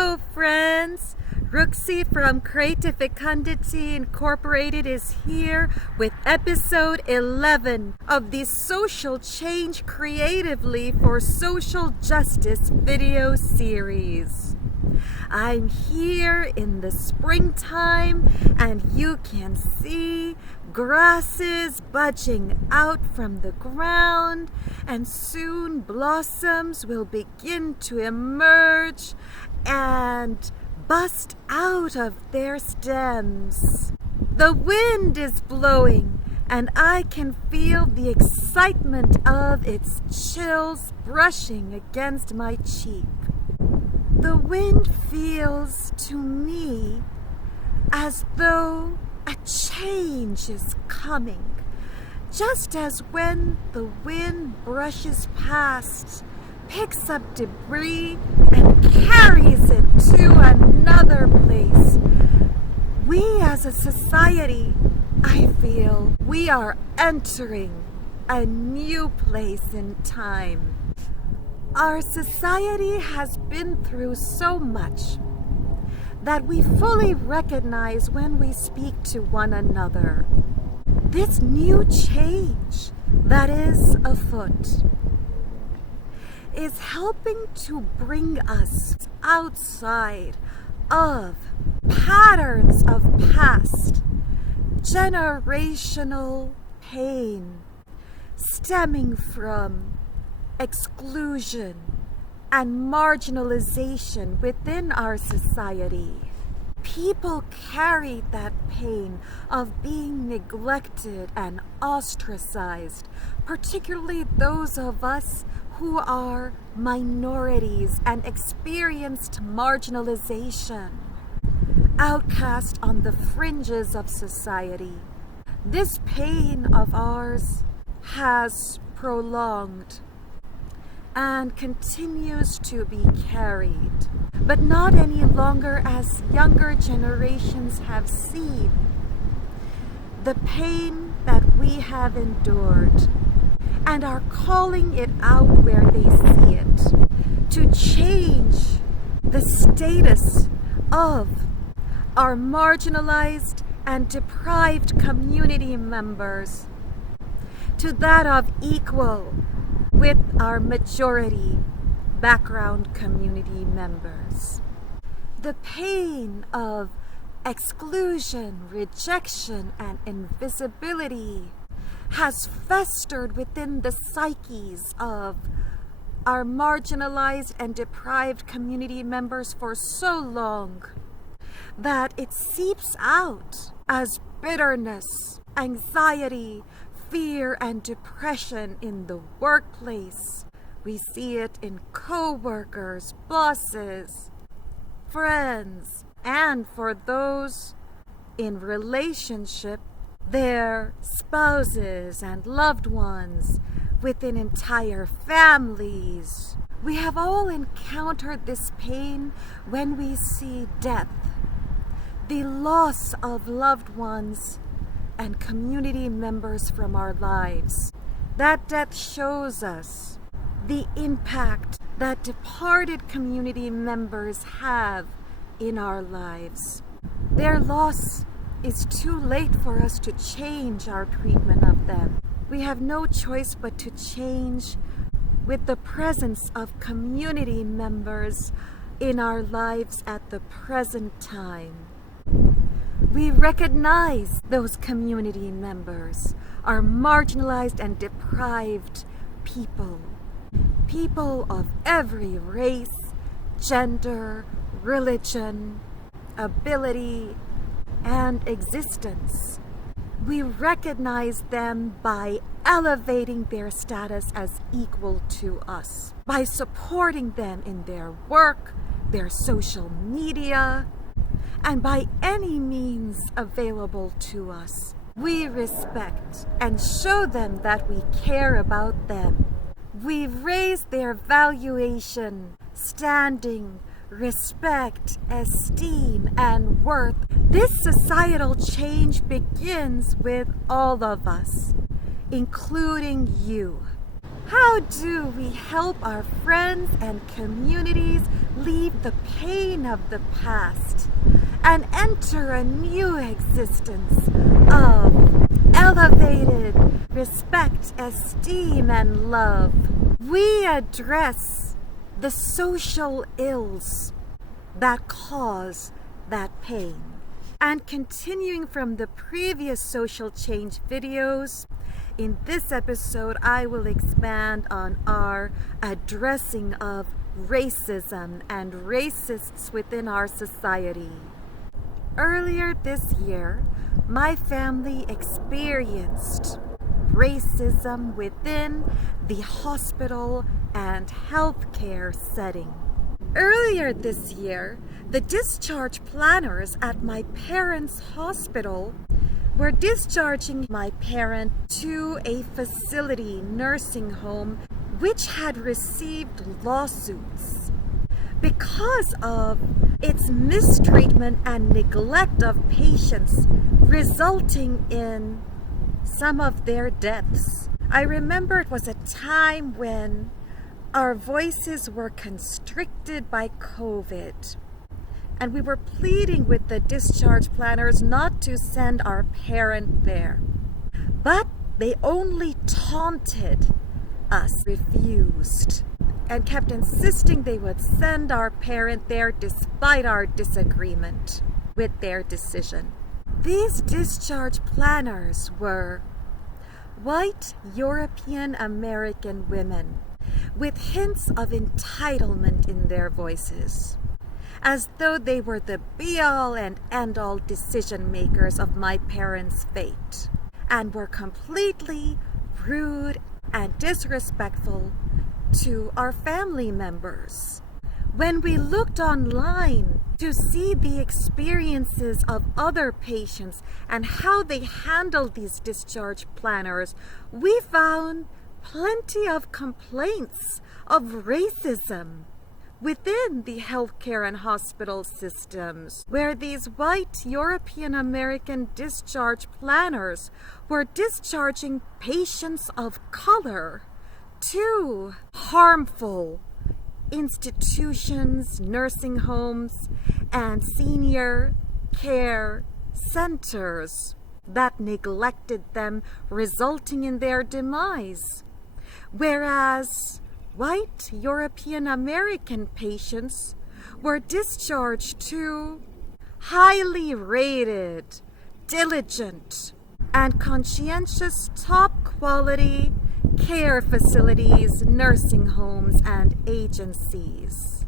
Hello friends! Rukhsi from Creatifecundity Incorporated is here with episode 11 of the Social Change Creatively for Social Justice video series. I'm here in the springtime and you can see grasses budging out from the ground, and soon blossoms will begin to emerge and bust out of their stems. The wind is blowing and I can feel the excitement of its chills brushing against my cheek. The wind feels to me as though a change is coming, just as when the wind brushes past, picks up debris and carries it to another place. We as a society, I feel, we are entering a new place in time. Our society has been through so much that we fully recognize when we speak to one another. This new change that is afoot is helping to bring us outside of patterns of past generational pain stemming from exclusion and marginalization within our society. People carry that pain of being neglected and ostracized, particularly those of us who are minorities and experienced marginalization, outcast on the fringes of society. This pain of ours has prolonged and continues to be carried, but not any longer as younger generations have seen the pain that we have endured and are calling it out where they see it, to change the status of our marginalized and deprived community members to that of equal with our majority background community members. The pain of exclusion, rejection, and invisibility has festered within the psyches of our marginalized and deprived community members for so long that it seeps out as bitterness, anxiety, fear, and depression in the workplace. We see it in co-workers, bosses, friends, and for those in relationship, their spouses and loved ones, within entire families. We have all encountered this pain when we see death, the loss of loved ones and community members from our lives. That death shows us the impact that departed community members have in our lives. Their loss is too late for us to change our treatment of them. We have no choice but to change with the presence of community members in our lives at the present time. We recognize those community members are marginalized and deprived people. People of every race, gender, religion, ability, and existence. We recognize them by elevating their status as equal to us, by supporting them in their work, their social media, and by any means available to us. We respect and show them that we care about them. We raise their valuation, standing, respect, esteem, and worth. This societal change begins with all of us, including you. How do we help our friends and communities leave the pain of the past and enter a new existence of elevated respect, esteem, and love? We address the social ills that cause that pain. And continuing from the previous social change videos, in this episode, I will expand on our addressing of racism and racists within our society. Earlier this year, my family experienced racism within the hospital and healthcare setting. Earlier this year, the discharge planners at my parents' hospital were discharging my parent to a facility nursing home which had received lawsuits because of its mistreatment and neglect of patients, resulting in some of their deaths. I remember it was a time when our voices were constricted by COVID, and we were pleading with the discharge planners not to send our parent there. But they only taunted us, refused, and kept insisting they would send our parent there despite our disagreement with their decision. These discharge planners were white European American women with hints of entitlement in their voices, as though they were the be-all and end-all decision makers of my parents' fate, and were completely rude and disrespectful to our family members. When we looked online to see the experiences of other patients and how they handled these discharge planners, we found plenty of complaints of racism within the healthcare and hospital systems, where these white European American discharge planners were discharging patients of color to harmful institutions, nursing homes, and senior care centers that neglected them, resulting in their demise. Whereas white European American patients were discharged to highly rated, diligent, and conscientious top quality care facilities, nursing homes, and agencies.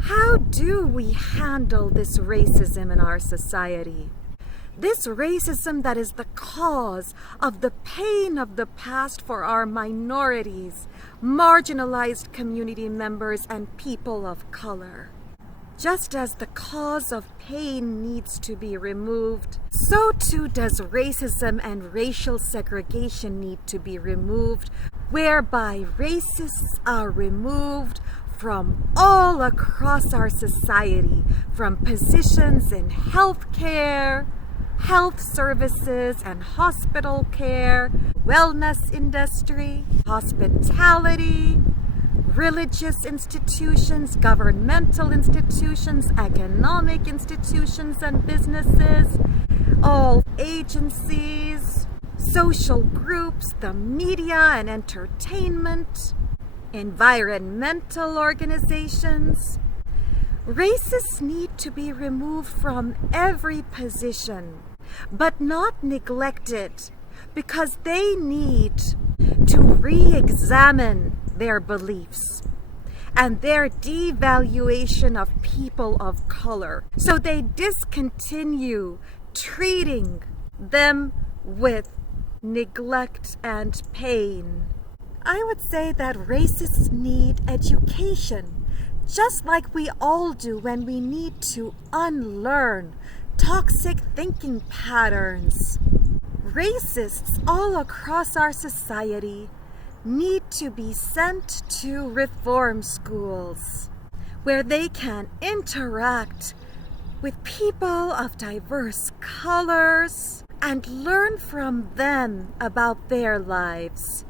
How do we handle this racism in our society? This racism that is the cause of the pain of the past for our minorities, marginalized community members, and people of color. Just as the cause of pain needs to be removed, so too does racism and racial segregation need to be removed, whereby racists are removed from all across our society, from positions in healthcare, health services and hospital care, wellness industry, hospitality, religious institutions, governmental institutions, economic institutions and businesses, all agencies, social groups, the media and entertainment, environmental organizations. Racists need to be removed from every position, but not neglected, because they need to re-examine their beliefs and their devaluation of people of color, so they discontinue treating them with neglect and pain. I would say that racists need education, just like we all do when we need to unlearn toxic thinking patterns. Racists all across our society need to be sent to reform schools, where they can interact with people of diverse colors and learn from them about their lives,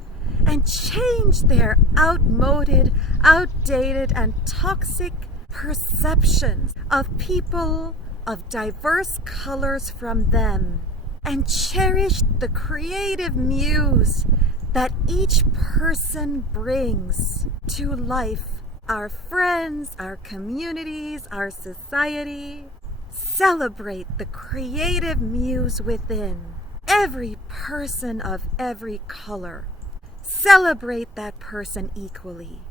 and change their outmoded, outdated, and toxic perceptions of people of diverse colors from them, and cherish the creative muse that each person brings to life, our friends, our communities, our society. Celebrate the creative muse within every person of every color. Celebrate that person equally.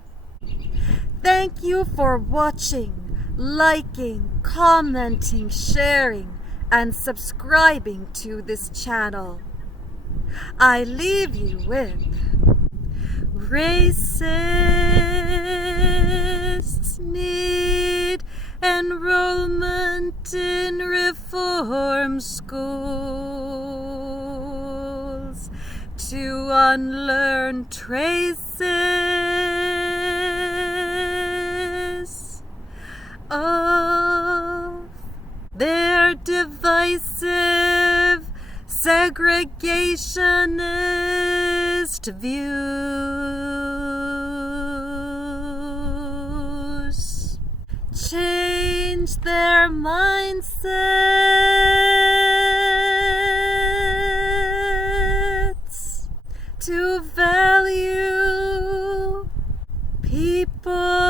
Thank you for watching, liking, commenting, sharing, and subscribing to this channel. I leave you with racists need enrollment in reform schools to unlearn traces of their divisive segregationist views. Change their mindsets to value people